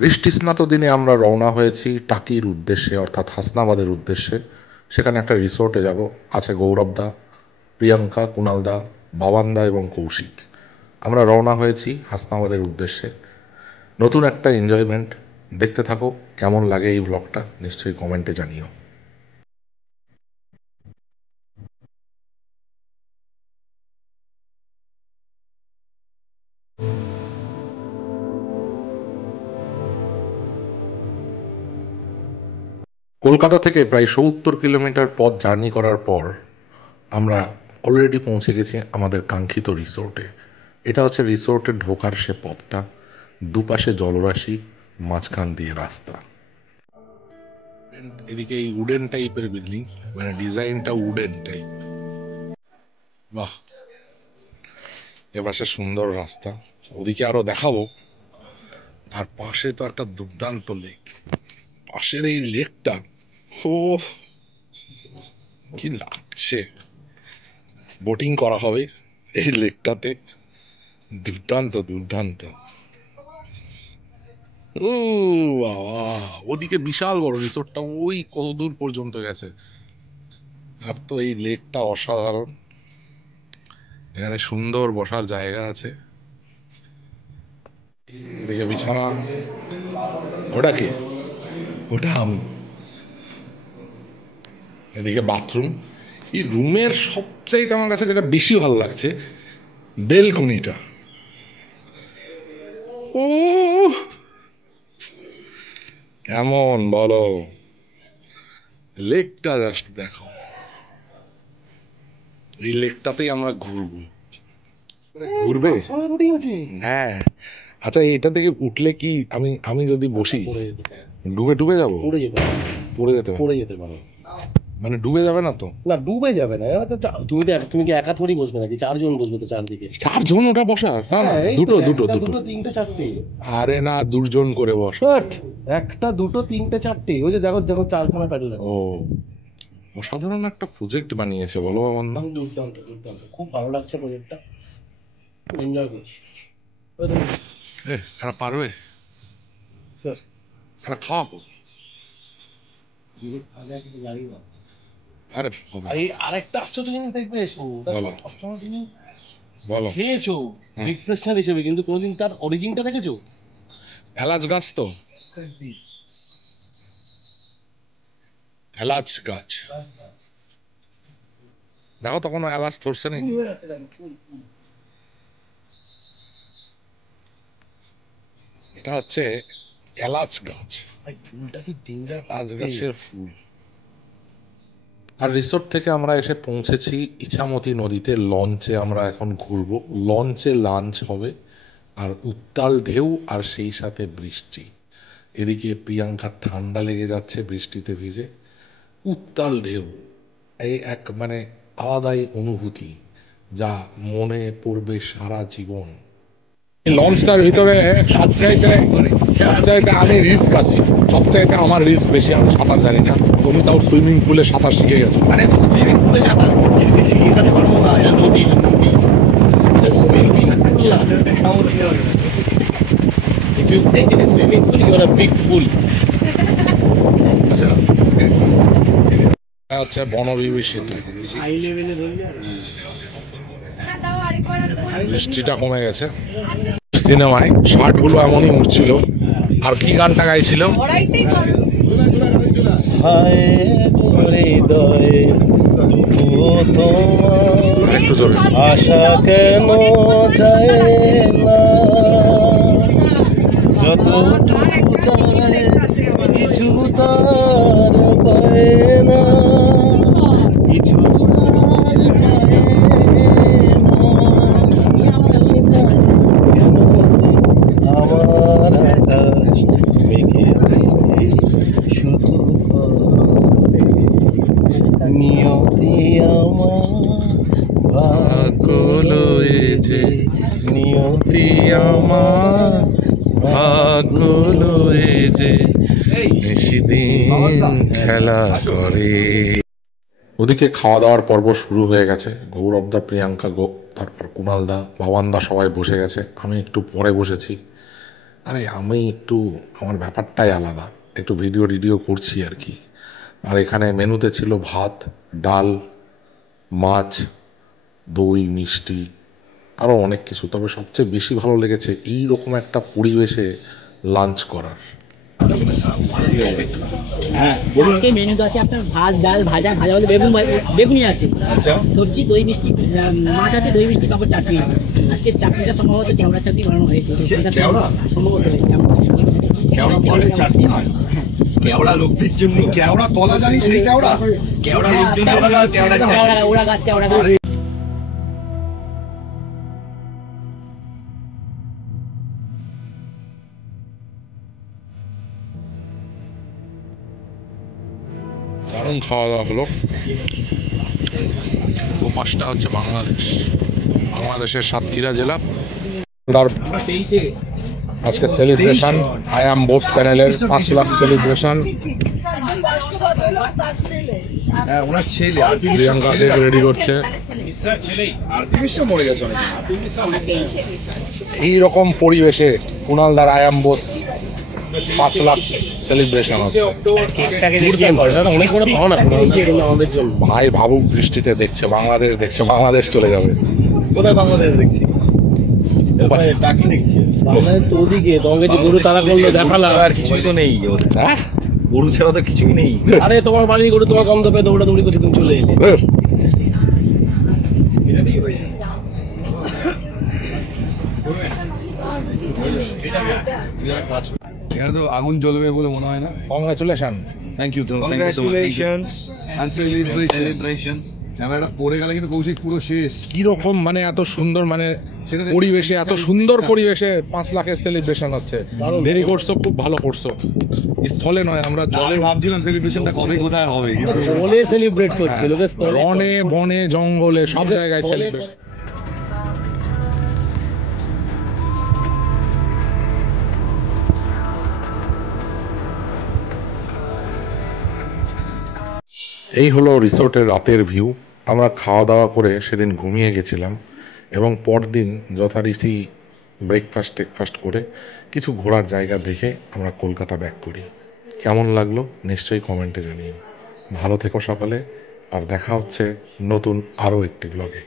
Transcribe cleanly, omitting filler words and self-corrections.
বৃষ্টিস্নাত দিনে আমরা রওনা হয়েছি টাকির উদ্দেশ্যে, অর্থাৎ হাসনাবাদের উদ্দেশ্যে। সেখানে একটা রিসোর্টে যাব। আছে গৌরবদা, প্রিয়াঙ্কা, কুণালদা, বাবানদা এবং কৌশিক। আমরা রওনা হয়েছি হাসনাবাদের উদ্দেশ্যে। নতুন একটা এনজয়মেন্ট। দেখতে থাকো, কেমন লাগে এই ব্লগটা নিশ্চয়ই কমেন্টে জানিও। কলকাতা থেকে প্রায় ৭০ কিলোমিটার পথ জার্নি করার পর আমরা অলরেডি পৌঁছে গেছি আমাদের কাঙ্ক্ষিত রিসোর্টে। এটা হচ্ছে রিসোর্টে ঢোকার সে পথটা। দুপাশে জলরাশি, মাঝখান দিয়ে রাস্তা। এদিকে এই উডেন টাইপের বিল্ডিং, মানে ডিজাইনটা উডেন টাইপ। বাহ, এপাশে সুন্দর রাস্তা, ওদিকে আরো দেখাবো। আর পাশে তো একটা দুর্দান্ত লেক। পাশের এই লেকটা, ও কি লাগছে! বোটিং করা হবে এই লেকটাতে। দুর্দান্ত দুর্দান্ত। ও বাবা, ওদিকে বিশাল বড় রিসোর্টটা ওই কত দূর পর্যন্ত গেছে। আর তো এই লেকটা অসাধারণ। এখানে সুন্দর বসার জায়গা আছে। এদিকে বিছানা। ওটা কি? ওটা আমি। এদিকে বাথরুম। এই রুমের সবচাইতে আমার কাছে যেটা বেশি ভালো লাগছে, বেলকনিটা। ও কেমন বলো, লেকটা জাস্ট দেখো। এই লেকটাতেই আমরা ঘুরবো। ঘুরবে? হ্যাঁ। আচ্ছা, এটা থেকে উঠলে কি আমি আমি যদি বসি ডুবে ডুবে যাবো? পড়ে যেতে পারো। মানে ডুবে যাবে না তো? না, ডুবে যাবে না। তুমি কি একা থোড়ি বসবে নাকি? চারজন বসবে তো চারদিকে। চারজন ওটা বসার? না না, দুটো দুটো দুটো। দুটো, তিনটে, চারটে। আরে না, দুজন করে বস। একটা, দুটো, তিনটে, চারটে। ওই যে দেখো দেখো, চারখানা প্যাডেল আছে। ও, অসাধারণ একটা প্রজেক্ট বানিয়েছে বলো বাবনদা। দুর্দান্ত দুর্দান্ত, খুব ভালো লাগছে প্রজেক্টটা। এনজয় করছি। এরা পারবে? এরা খাওয়াবো। জানি না। আরে আরেকটা আশ্চর্য জিনিস দেখবে এসো, সবসময় তুমি বলো। খেয়েছো রিফ্রেশনার হিসেবে, কিন্তু কোনোদিন তার অরিজিনটা দেখেছো? এলাচ গাছ তো, এলাচ গাছ। দেখো তখন এলাচ ধরছে নাকি। এটা হচ্ছে এলাচ গাছ। ফুলটা কি ডেঞ্জার! এলাচ গাছের ফুল। আর রিসোর্ট থেকে আমরা এসে পৌঁছেছি ইছামতি নদীতে। লঞ্চে আমরা এখন ঘুরবো। লঞ্চে লাঞ্চ হবে, আর উত্তাল ঢেউ, আর সেই সাথে বৃষ্টি। এদিকে প্রিয়াঙ্কার ঠান্ডা লেগে যাচ্ছে বৃষ্টিতে ভিজে। উত্তাল ঢেউ, এই এক মানে আলাদাই অনুভূতি, যা মনে পড়বে সারা জীবন। লঞ্চটার ভিতরে সবচাইতে সবচাইতে আমি রিস্ক আছি। সবচাইতে আমার রিস্ক বেশি। আমি সাঁতার জানি না, তুমি তাও সুইমিং পুলে সাঁতার শিখে গেছো। মানে সুইমিং পুলে যাবা, শিখাতে পারবো না। নদী swimming pool if you think it is swimming pool, you are a big fool. হচ্ছে বনবিবি সেতু। বৃষ্টিটা কমে গেছে। সিনেমায় শার্টগুলো এমনই উঠছিল। আর কি গানটা গাইছিল? একটু জোরে। আশা কেন যায় না, যত কিছু তার পায় না, কিছু আমার আকাশ মেঘে শুধু নিয়তি আমার ভাগ্য লয়েছে, নিয়তি আমার ভাগ্য লয়েছে, বেশিদিন খেলা করে। ওদিকে খাওয়া দাওয়ার পর্ব শুরু হয়ে গেছে। গৌরবদা, প্রিয়াঙ্কা, তারপর কুণালদা, বাবানদা সবাই বসে গেছে। আমি একটু পরে বসেছি। আরে আমি একটু, আমার ব্যাপারটাই আলাদা, একটু ভিডিও করছি আর কি। আর এখানে মেনুতে ছিল ভাত, ডাল, মাছ, দই, মিষ্টি, আরও অনেক কিছু। তবে সবচেয়ে বেশি ভালো লেগেছে এই রকম একটা পরিবেশে লাঞ্চ করার। হ্যাঁ আজকে মেনুতে আছে আপনার ভাত, ডাল, ভাজা, ভাজা বলতে বেগুনি আছে, আচ্ছা সবজি, দই মিষ্টি, মাছ আছে, দই মিষ্টি, পাপড়, চাটনি আছে। আজকে চাটনিটা সম্ভবত কেওড়া চাটনি বানানো হয়েছে, কেওড়া? সম্ভবত হয়েছে। কেওড়া ফলের চাটনি হয়? কেওড়া লোকদের জন্য কেওড়া তলা জানি সেই কেওড়া? কেওড়া লোকজন কেওড়া গাছ কেওড়া ওরা গাছ, কেওড়া গাছ। দারুণ খাওয়া দাওয়া হলো। ও পাশটা হচ্ছে বাংলাদেশ, বাংলাদেশের সাতক্ষীরা জেলা। আজকে সেলিব্রেশন আই অ্যাম বোস চ্যানেলের 5 লাখ সেলিব্রেশন। হ্যাঁ ওনার ছেলে প্রিয়াঙ্কা কেক রেডি করছে। আর্টিফিশিয়াল মরে গেছে অনেক। এইরকম পরিবেশে কুণালদার I am Bose 5 lakh celebration হচ্ছে। ভাই ভাবুক দৃষ্টিতে দেখছে, বাংলাদেশ দেখছে, বাংলাদেশ চলে যাবে। কোথায় বাংলাদেশ দেখছি? টাকি দেখছি বাংলাদেশ তো ওদিকে, তোমাকে যে গরু তাড়া করলো দেখালাম। আর কিছুই তো নেই ওদের। হ্যাঁ গরু ছাড়া তো কিছুই নেই। আরে তোমার বাড়ির গরু তোমার গন্ধ পেয়ে দৌড়াদৌড়ি করছে, তুমি চলে এলে। এখানে তো আগুন জ্বলবে বলে মনে হয় না। Congratulation. Thank you, congratulations and celebrations. ক্যামেরাটা পড়ে গেলে কিন্তু কৌশিক পুরো শেষ। কিরকম মানে এত সুন্দর, মানে সেটা পরিবেশে, এত সুন্দর পরিবেশে 5 লাখের সেলিব্রেশন হচ্ছে। দেরি করছো, খুব ভালো করছো। স্থলে নয়, আমরা আমি জলে, ভাবছিলাম সেলিব্রেশনটা কবে কোথায় হবে, কিন্তু বলে সেলিব্রেট করছে লোকে স্তরে। রনে বনে জঙ্গলে সব জায়গায় সেলিব্রেশন। এই হলো রিসোর্টের রাতের ভিউ। আমরা খাওয়া দাওয়া করে সেদিন ঘুমিয়ে গেছিলাম এবং পরদিন যথারীতি ব্রেকফাস্ট করে কিছু ঘোরার জায়গা দেখে আমরা কলকাতা ব্যাক করি। কেমন লাগলো নিশ্চয়ই কমেন্টে জানিও। ভালো থেকো সকালে, আর দেখা হচ্ছে নতুন আরও একটি ব্লগে।